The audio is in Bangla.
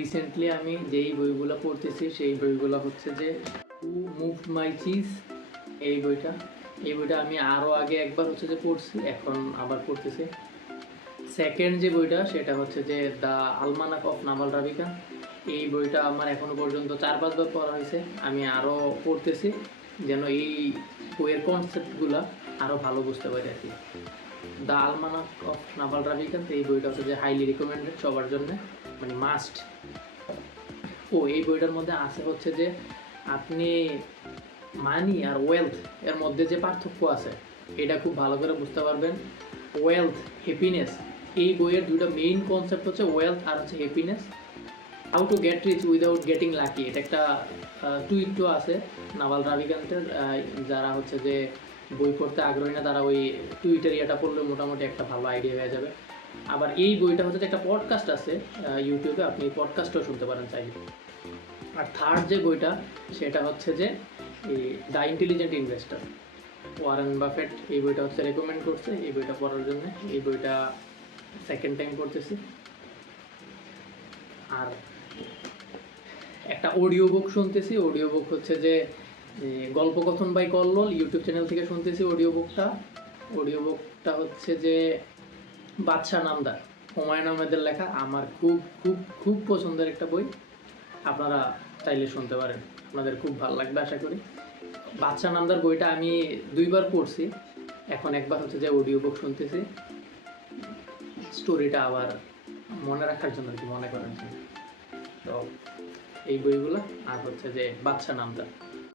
রিসেন্টলি আমি যেই বইগুলো পড়তেছি সেই বইগুলো হচ্ছে যে হু মুভড মাই চিজ, এই বইটা আমি আরও আগে একবার হচ্ছে যে পড়ছি, এখন আবার পড়তেছি। সেকেন্ড যে বইটা সেটা হচ্ছে যে দ্য আলমানাক অফ নাভাল রাবিকান। এই বইটা আমার এখনও পর্যন্ত 4-5 বার পড়া হয়েছে। আমি আরও পড়তেছি যেন এই বইয়ের কনসেপ্টগুলো আরও ভালো বুঝতে পারি আর কি। দ্য আলমানাক অফ নাভাল রাবিকান, এই বইটা হচ্ছে যে হাইলি রিকমেন্ডেড সবার জন্য, মানে মাস্ট। এই বইটার মধ্যে আছে হচ্ছে যে আপনি মানি আর ওয়েলথ এর মধ্যে যে পার্থক্য আছে এটা খুব ভালো করে বুঝতে পারবেন। ওয়েলথ, হ্যাপিনেস, এই বইয়ের দুটো মেইন কনসেপ্ট হচ্ছে ওয়েলথ আর হচ্ছে happiness. How to get rich without getting lucky, এটা একটা টুইটও আছে নাভাল রাবিকান্তের। যারা হচ্ছে যে বই পড়তে আগ্রহী না তারা ওই টুইটার ইয়েটা পড়লে মোটামুটি একটা ভালো আইডিয়া হয়ে যাবে। আবার এই বইটা হচ্ছে যে একটা পডকাস্ট আছে ইউটিউবে, আপনি পডকাস্টও শুনতে পারেন চাইলে। আর থার্ড যে বইটা সেটা হচ্ছে যে the intelligent investor, Warren Buffett. এই বইটা হচ্ছে রেকমেন্ড করছে এই বইটা পড়ার জন্য। এই বইটা সেকেন্ড টাইম পড়তেছি। আর একটা অডিও বুক শুনতেছি, অডিও বুক হচ্ছে যে গল্পকথন বাই কল্লোল, ইউটিউব চ্যানেল থেকে শুনতেছি অডিও বুকটা হচ্ছে যে বাদশা নামদার, হুমায়ুন আহমেদের লেখা। আমার খুব খুব খুব পছন্দের একটা বই, আপনারা চাইলে শুনতে পারেন, আপনাদের খুব ভালো লাগবে আশা করি। বাদশা নামদার বইটা আমি 2 বার পড়ছি, এখন একবার হচ্ছে যে অডিও বুক শুনতেছি স্টোরিটা আবার মনে রাখার জন্য আর কি, মনে করার জন্য। তো এই বইগুলো আর হচ্ছে যে বাদশা নামদার।